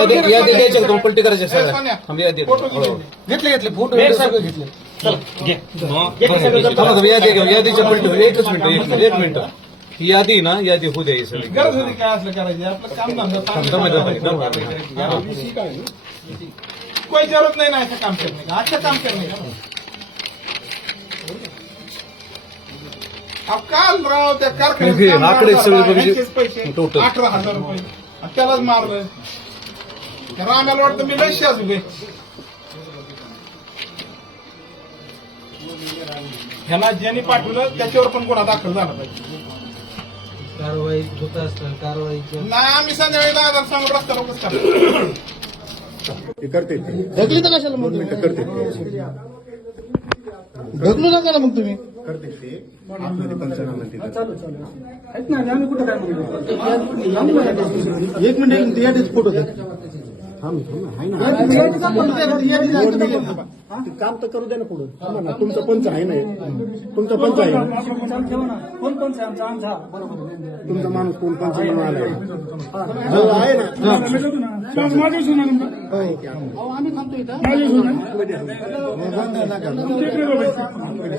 यादी द्यायच्या दोन पलटी करायचे सगळ्या यादी घेतले फोटो सगळं घेतले. यादीच्या पलटी एकच मिनिट एक मिनिट ही यादी ना यादी होऊ द्या सगळी गरज होती काय असलं करायचं आपलं काम धंदा कोई जरूरत नाही ना ऐसा काम करने का अच्छा काम करने का. अब काल राव त्या कारखान्यात आकडे सगळे बघितले. पैसे टोटल 18,000 रुपये आणि त्यालाच मारलं. त्या रामाला वाटतं मी लय शाजू गे ह्याला ज्यांनी पाठवलं त्याच्यावर पण गुन्हा दाखल झाला पाहिजे. कारवाई होत असतात कारवाई नाही आम्ही संध्याकाळी 10,000 सांगून रस्ता रोखच करतो. करते ढकली तर कशाला मग मिनिटं करते ढकलू नका ना मग तुम्ही. करते ते आतमध्ये पंचनामा तिथं एक मिनिट यादीच फोटो द्या. काम तर करू द्या ना पुढे ना तुमचं पंच आहे ना तुमचं पंच आहे ना तुमचा माणूस कोण पंच म्हणून आलाय आहे ना आम्ही थांबतो इथं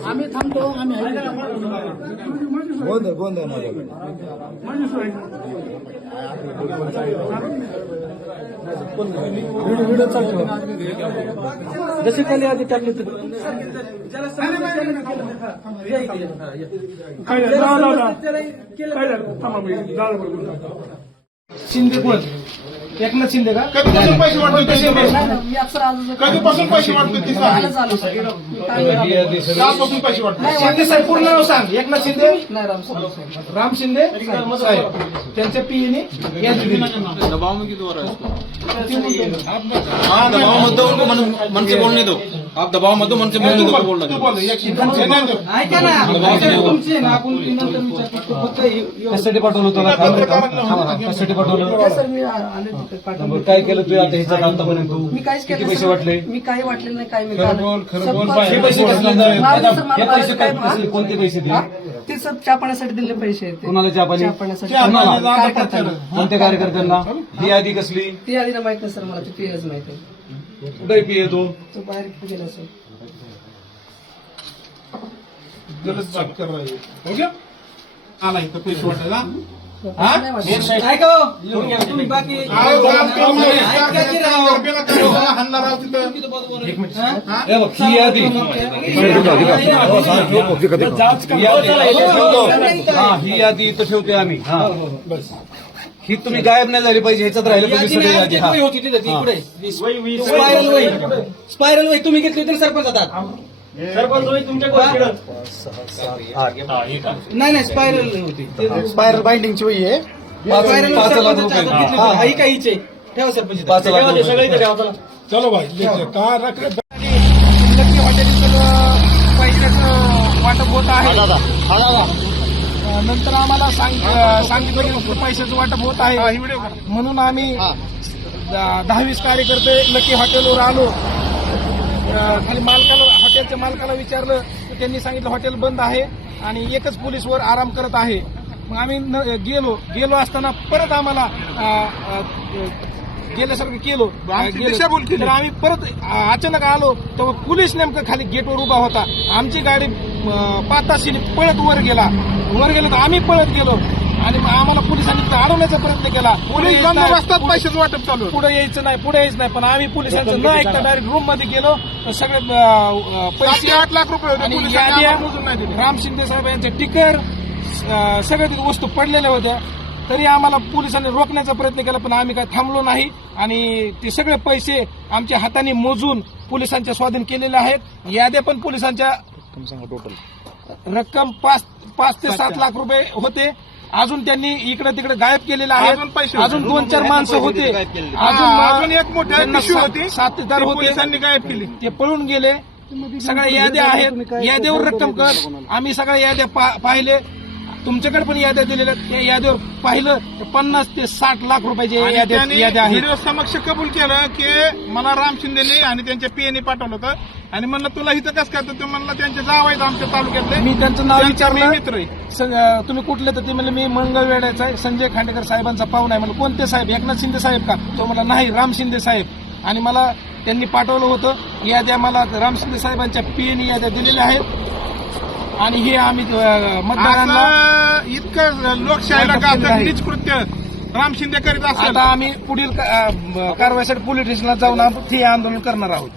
आम्ही थांबतो आम्ही गोंध व्हिडिओ चालतो जसे खाली आधी टाकले शिंदे कोण एकनाथ शिंदे का कधीपासून पैसे वाटतो कधीपासून पैसे वाटतो कालपासून पैसे वाटतो. शिंदे साहेब पूर्ण नाव सांग. एकनाथ शिंदे राम शिंदे साहेब त्यांच्या पीएने दबाव में क्यों हो रहा है हाँ दबाव मत दो उनको मन से बोलने दो आप दबाव मत दो मन से बोलने दो बोल ऐका ना कशासाठी पाठवलं तुला कशासाठी पाठवलं काय केलं तू आता ह्याच्यात आतापर्यंत तू मी काहीच किती केलं पैसे वाटले मी काही वाटले नाही काही मी हे पैसे कसले हे पैसे काय कसले कोणते पैसे दिले ते सब चहा पाण्यासाठी दिले पैसे आहेत ते. कोणाला चहा पाणी चहा पाण्यासाठी कोणाला? कार्यकर्त्यांना. कोणत्या कार्यकर्त्यांना ही यादी कसली ती आधी माहित नाही सर मला ते पीएच माहित आहे कुठे पी येतो तो बाहेर कुठे गेला सर. गलत बात कर रहे हो गया आला इथं पैसे वाटायला नाही वाटलं. ऐका हो. तुम्ही बाकी हे बघ ही यादी हा ही यादी इथं ठेवते आम्ही हा ही तुम्ही गायब नाही झाली पाहिजे ह्याच्यात राहिलं तुम्ही सगळी यादी हा. होती तिथे पुढे स्पायरल वही तुम्ही घेतली होती सरपंच हातात. नाही स्पायरल होती स्पायरल बाइंडिंगची वही आहे. स्पायरल 5 लाख रुपये हा. ही काही ठेवा सरपंच 5 लाख रुपये चलो भाई का लकी हॉटेल पैशाचं वाटप होत आहे. नंतर आम्हाला सांगितलं की पैशाचं वाटप होत आहे म्हणून आम्ही 10-20 कार्यकर्ते लकी हॉटेलवर आलो. खाली हॉटेलच्या मालकाला विचारलं तर त्यांनी सांगितलं हॉटेल बंद आहे आणि एकच पोलीस वर आराम करत आहे. मग आम्ही गेलो असताना परत आम्हाला गेल्यासारखं केलो तर आम्ही परत अचानक आलो तेव्हा पोलीस नेमकं खाली गेटवर उभा होता. आमची गाडी पाताशीने पळत वर गेलो तर आम्ही पळत गेलो आणि आम्हाला पोलिसांनी अडवण्याचा प्रयत्न केला. पैशाचं वाटप चालू पुढे यायचं नाही पण आम्ही पोलिसांचं न ऐकता डायरेक्ट रूम मध्ये गेलो तर सगळे पैसे 8 लाख रुपये आणि राम शिंदे साहेब यांचे टिकर सगळ्या तिथे वस्तू पडलेल्या होत्या. तरी आम्हाला पोलिसांनी रोखण्याचा प्रयत्न केला पण आम्ही काय थांबलो नाही आणि ते सगळे पैसे आमच्या हाताने मोजून पोलिसांच्या स्वाधीन केलेले आहेत. याद्या पण पोलिसांच्या रक्कम 5 ते 7 लाख रुपये होते. अजून त्यांनी इकडे तिकडे गायब केलेलं आहे. अजून 2-4 माणसं होते. अजून एक मोठी साथीदार होते त्यांनी गायब केली. ते पळून गेले. सगळ्या याद्या आहेत. याद्यावर रक्कम कर आम्ही सगळ्या याद्या पाहिले तुमच्याकडे पण याद्या दिलेल्या आहेत. त्या यादीवर पाहिलं तर 50 ते 60 लाख रुपयाच्या आणि याद्या त्यांनी आहेत. व्हिडिओ समक्ष कबूल केलं की मला राम शिंदेने आणि त्यांच्या पीएने पाठवलं होतं आणि म्हणलं तुला इथं कसं काय तर ते म्हणलं त्यांचे जाव आहेत आमच्या तालुक्यातले मी त्यांचं नाव त्यांचा मी विचारलं मित्र आहे. तुम्ही कुठले तर ते म्हणले मी मंगळवेड्याचा आहे, संजय खांडेकर साहेबांचा पाहुणा आहे. म्हणलं कोणते साहेब, एकनाथ शिंदे साहेब का? तो म्हणला नाही, राम शिंदे साहेब. आणि मला त्यांनी पाठवलं होतं याद्या, मला राम शिंदे साहेबांच्या पीएने याद्या दिलेल्या आहेत आणि हे आम्ही मतदारांना असं इतकं लोकशाहीला वाटप घातक आहे. नीच कृत्य राम शिंदे करीत असेल आता आम्ही पुढील कारवाईसाठी पोलीस स्टेशनला जाऊन ठिय्या आंदोलन करणार आहोत.